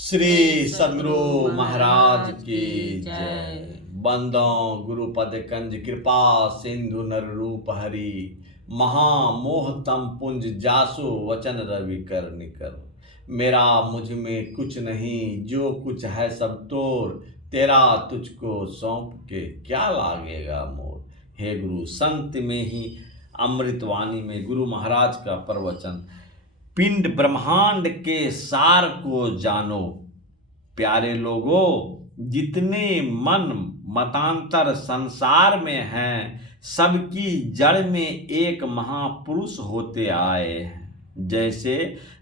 श्री सद्गुरु महाराज की जय। बंदो गुरुपद कंज कृपा सिंधु नर रूप हरि, महामोह तम पुंज जासु वचन रवि कर निकर। मेरा मुझ में कुछ नहीं, जो कुछ है सब तोर, तेरा तुझको सौंप के क्या लागेगा मोर। हे गुरु, संत में ही अमृतवाणी में गुरु महाराज का प्रवचन। पिंड ब्रह्मांड के सार को जानो, प्यारे लोगों, जितने मन मतांतर संसार में हैं, सबकी जड़ में एक महापुरुष होते आए हैं। जैसे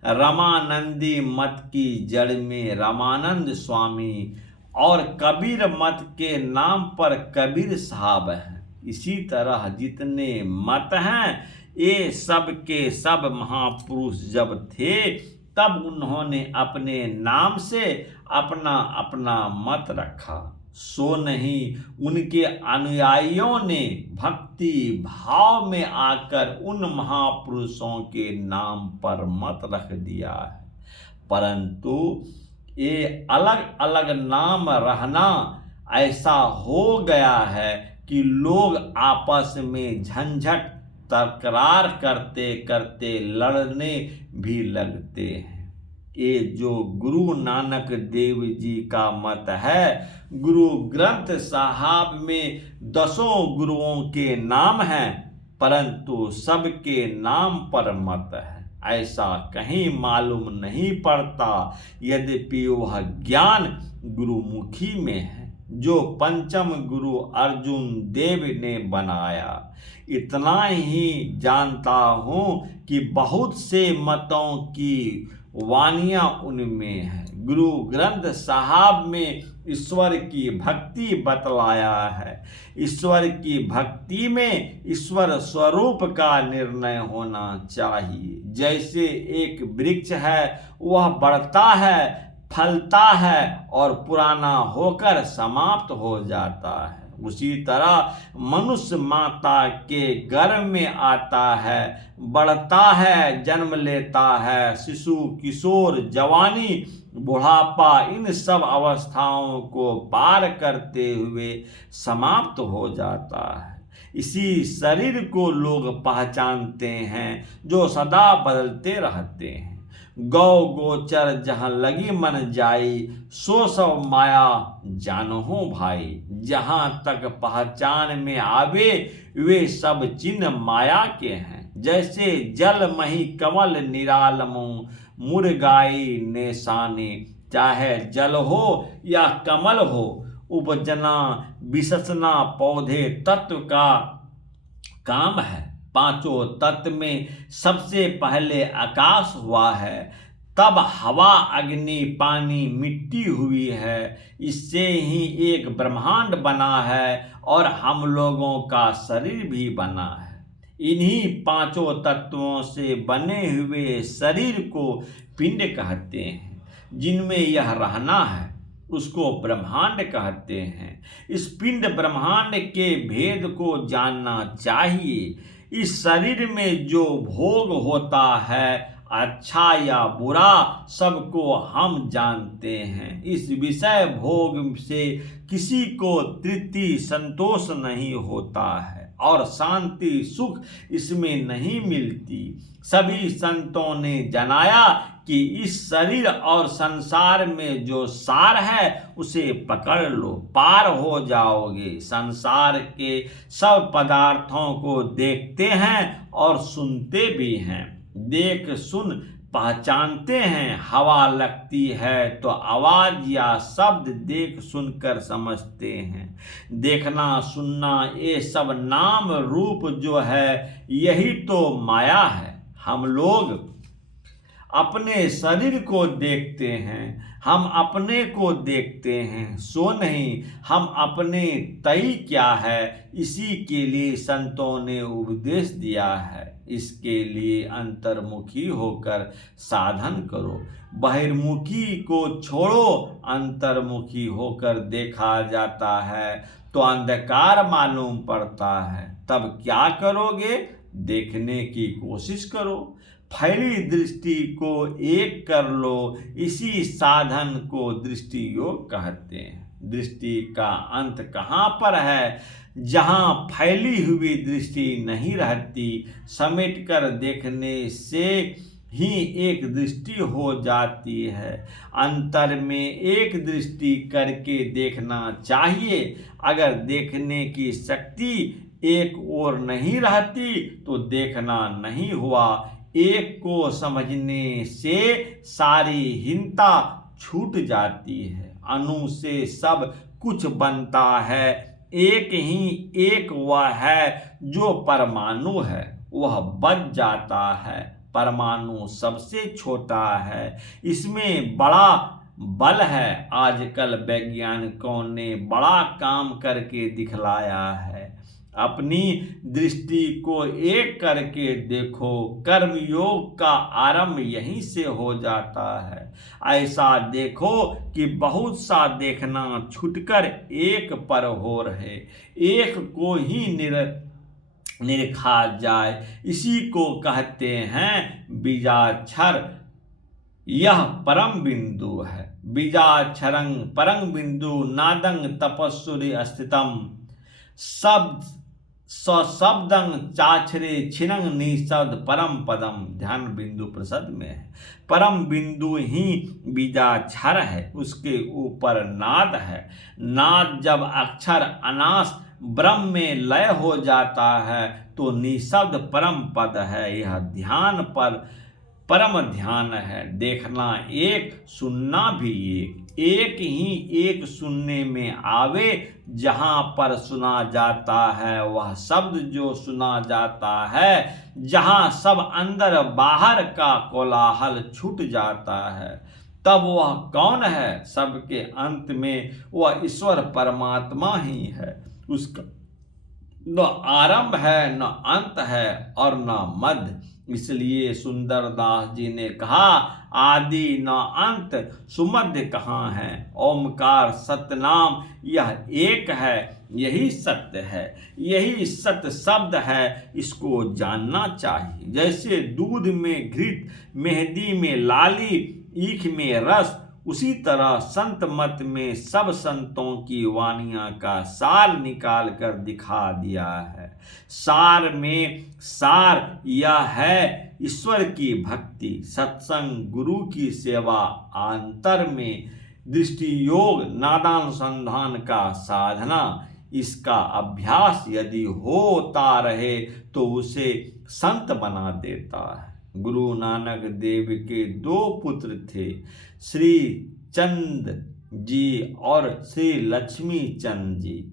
रमानंदी मत की जड़ में रमानंद स्वामी और कबीर मत के नाम पर कबीर साहब हैं, इसी तरह जितने मत हैं ये सब के सब महापुरुष जब थे तब उन्होंने अपने नाम से अपना अपना मत रखा। सो नहीं उनके अनुयायियों ने भक्ति भाव में आकर उन महापुरुषों के नाम पर मत रख दिया है। परंतु ये अलग अलग नाम रहना ऐसा हो गया है कि लोग आपस में झंझट तकरार करते करते लड़ने भी लगते हैं। ये जो गुरु नानक देव जी का मत है, गुरु ग्रंथ साहब में 10 गुरुओं के नाम हैं, परंतु सबके नाम पर मत है ऐसा कहीं मालूम नहीं पड़ता। यद्यपि वह ज्ञान गुरुमुखी में है जो पंचम गुरु अर्जुन देव ने बनाया। इतना ही जानता हूँ कि बहुत से मतों की वानियाँ उनमें है। गुरु ग्रंथ साहब में ईश्वर की भक्ति बतलाया है। ईश्वर की भक्ति में ईश्वर स्वरूप का निर्णय होना चाहिए। जैसे एक वृक्ष है, वह बढ़ता है, फलता है और पुराना होकर समाप्त हो जाता है, उसी तरह मनुष्य माता के गर्भ में आता है, बढ़ता है, जन्म लेता है, शिशु किशोर जवानी बुढ़ापा इन सब अवस्थाओं को पार करते हुए समाप्त हो जाता है। इसी शरीर को लोग पहचानते हैं जो सदा बदलते रहते हैं। गौ गोचर जहाँ लगी मन जाई, सो सब माया जानहो भाई। जहाँ तक पहचान में आवे वे सब चिन्ह माया के हैं। जैसे जल मही कमल निरालमो, मुरगाई नेसाने। चाहे जल हो या कमल हो, उपजना विससना पौधे तत्व का काम है। पांचों तत्व में सबसे पहले आकाश हुआ है, तब हवा अग्नि पानी मिट्टी हुई है। इससे ही एक ब्रह्मांड बना है और हम लोगों का शरीर भी बना है। इन्हीं पांचों तत्वों से बने हुए शरीर को पिंड कहते हैं। जिनमें यह रहना है उसको ब्रह्मांड कहते हैं। इस पिंड ब्रह्मांड के भेद को जानना चाहिए। इस शरीर में जो भोग होता है, अच्छा या बुरा, सबको हम जानते हैं। इस विषय भोग से किसी को तृप्ति संतोष नहीं होता है और शांति सुख इसमें नहीं मिलती। सभी संतों ने जनाया कि इस शरीर और संसार में जो सार है उसे पकड़ लो, पार हो जाओगे। संसार के सब पदार्थों को देखते हैं और सुनते भी हैं। देख सुन पहचानते हैं। हवा लगती है तो आवाज या शब्द देख सुनकर समझते हैं। देखना सुनना ये सब नाम रूप जो है यही तो माया है। हम लोग अपने शरीर को देखते हैं, हम अपने को देखते हैं, सो नहीं हम अपने तई क्या है। इसी के लिए संतों ने उपदेश दिया है। इसके लिए अंतर्मुखी होकर साधन करो। बहिर्मुखी को छोड़ो, अंतर्मुखी होकर देखा जाता है तो अंधकार मालूम पड़ता है। तब क्या करोगे? देखने की कोशिश करो। फैली दृष्टि को एक कर लो, इसी साधन को दृष्टि योग कहते हैं। दृष्टि का अंत कहाँ पर है? जहाँ फैली हुई दृष्टि नहीं रहती, समेट कर देखने से ही एक दृष्टि हो जाती है। अंतर में एक दृष्टि करके देखना चाहिए। अगर देखने की शक्ति एक ओर नहीं रहती तो देखना नहीं हुआ। एक को समझने से सारी हीनता छूट जाती है। अणु से सब कुछ बनता है। एक ही एक वह है जो परमाणु है, वह बच जाता है। परमाणु सबसे छोटा है, इसमें बड़ा बल है। आजकल वैज्ञानिकों ने बड़ा काम करके दिखलाया है। अपनी दृष्टि को एक करके देखो। कर्मयोग का आरंभ यहीं से हो जाता है। ऐसा देखो कि बहुत सा देखना छूटकर एक पर हो रहे, एक को ही निरखा जाए। इसी को कहते हैं बीजाक्षर। यह परम बिंदु है। बीजाक्षरं परम बिंदु नादं तपस्वी स्थितम शब्द सशब्दं चाक्षरे छिन्नं निशब्द परम पदम। ध्यान बिंदु प्रसद में है। परम बिंदु ही बीजाक्षर है, उसके ऊपर नाद है। नाद जब अक्षर अनास ब्रह्म में लय हो जाता है तो निशब्द परम पद है। यह ध्यान पर परम ध्यान है। देखना एक, सुनना भी एक। एक ही एक सुनने में आवे। जहाँ पर सुना जाता है वह शब्द जो सुना जाता है, जहाँ सब अंदर बाहर का कोलाहल छूट जाता है, तब वह कौन है? सबके अंत में वह ईश्वर परमात्मा ही है। उसका न आरंभ है, न अंत है और न मध्य। इसलिए सुंदरदास जी ने कहा, आदि न अंत सुमध्य कहाँ है। ओमकार सतनाम यह एक है, यही सत्य है, यही सत्य शब्द है। इसको जानना चाहिए। जैसे दूध में घृत, मेहंदी में लाली, ईख में रस, उसी तरह संत मत में सब संतों की वाणियां का सार निकाल कर दिखा दिया है। सार में सार यह है ईश्वर की भक्ति, सत्संग, गुरु की सेवा। अंतर में दृष्टि योग, नादानुसंधान का साधना। इसका अभ्यास यदि होता रहे तो उसे संत बना देता है। गुरु नानक देव के दो पुत्र थे, श्री चंद जी और श्री लक्ष्मी चंद जी।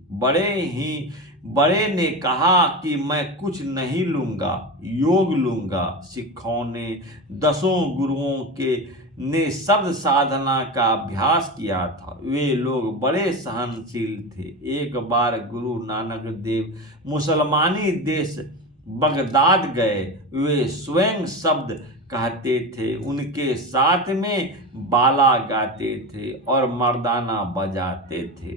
बड़े ने कहा कि मैं कुछ नहीं लूंगा, योग लूंगा। सिखों ने 10 गुरुओं के ने शब्द साधना का अभ्यास किया था। वे लोग बड़े सहनशील थे। एक बार गुरु नानक देव मुसलमानी देश बगदाद गए। वे स्वयं शब्द कहते थे, उनके साथ में बाला गाते थे और मर्दाना बजाते थे।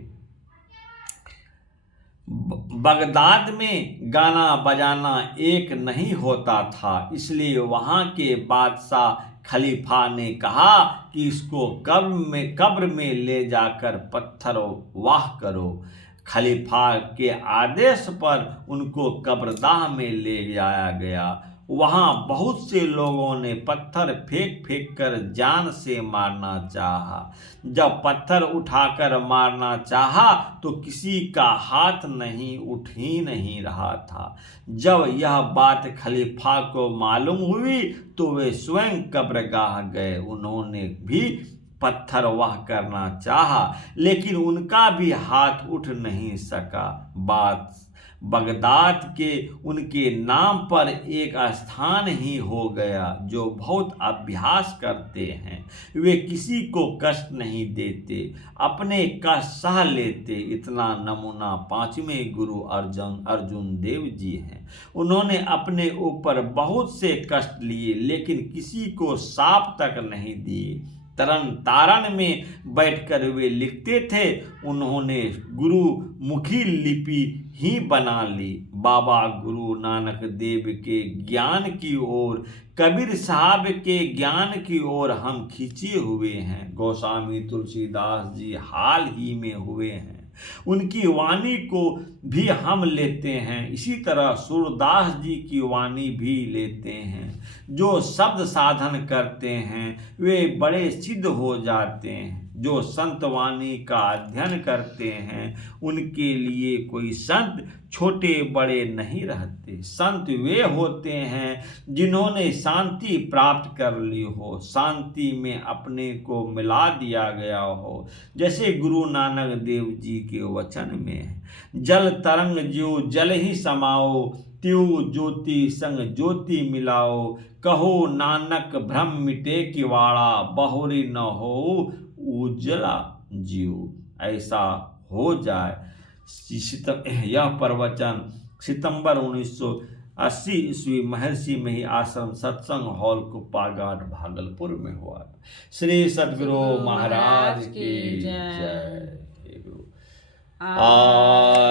बगदाद में गाना बजाना एक नहीं होता था, इसलिए वहाँ के बादशाह खलीफा ने कहा कि इसको कब्र में ले जाकर पत्थर वाह करो। खलीफा के आदेश पर उनको कब्रगाह में ले जाया गया। वहाँ बहुत से लोगों ने पत्थर फेंक फेंक कर जान से मारना चाहा। जब पत्थर उठाकर मारना चाहा तो किसी का हाथ उठ ही नहीं रहा था। जब यह बात खलीफा को मालूम हुई तो वे स्वयं कब्रगाह गए। उन्होंने भी पत्थर वाह करना चाहा, लेकिन उनका भी हाथ उठ नहीं सका। बगदाद के उनके नाम पर एक स्थान ही हो गया। जो बहुत अभ्यास करते हैं वे किसी को कष्ट नहीं देते, अपने कष्ट सह लेते। इतना नमूना 5वें गुरु अर्जुन देव जी हैं। उन्होंने अपने ऊपर बहुत से कष्ट लिए, लेकिन किसी को साप तक नहीं दिए। तरन तारण में बैठकर वे लिखते थे। उन्होंने गुरुमुखी लिपि ही बना ली। बाबा गुरु नानक देव के ज्ञान की ओर, कबीर साहब के ज्ञान की ओर हम खींचे हुए हैं। गोस्वामी तुलसीदास जी हाल ही में हुए हैं, उनकी वाणी को भी हम लेते हैं। इसी तरह सूरदास जी की वाणी भी लेते हैं। जो शब्द साधन करते हैं वे बड़े सिद्ध हो जाते हैं। जो संत वाणी का अध्ययन करते हैं उनके लिए कोई संत छोटे बड़े नहीं रहते। संत वे होते हैं जिन्होंने शांति प्राप्त कर ली हो, शांति में अपने को मिला दिया गया हो। जैसे गुरु नानक देव जी के वचन में है, जल तरंग ज्यो जल ही समाओ, त्यो ज्योति संग ज्योति मिलाओ। कहो नानक भ्रम मिटे किवाड़ा, बहुरी न हो उजला जीव। ऐसा हो जाए। यह प्रवचन सितंबर 1980 ईस्वी महर्षि मही आश्रम सत्संग हॉल कुप्पाघाट भागलपुर में हुआ। श्री सद्गुरु महाराज की जय।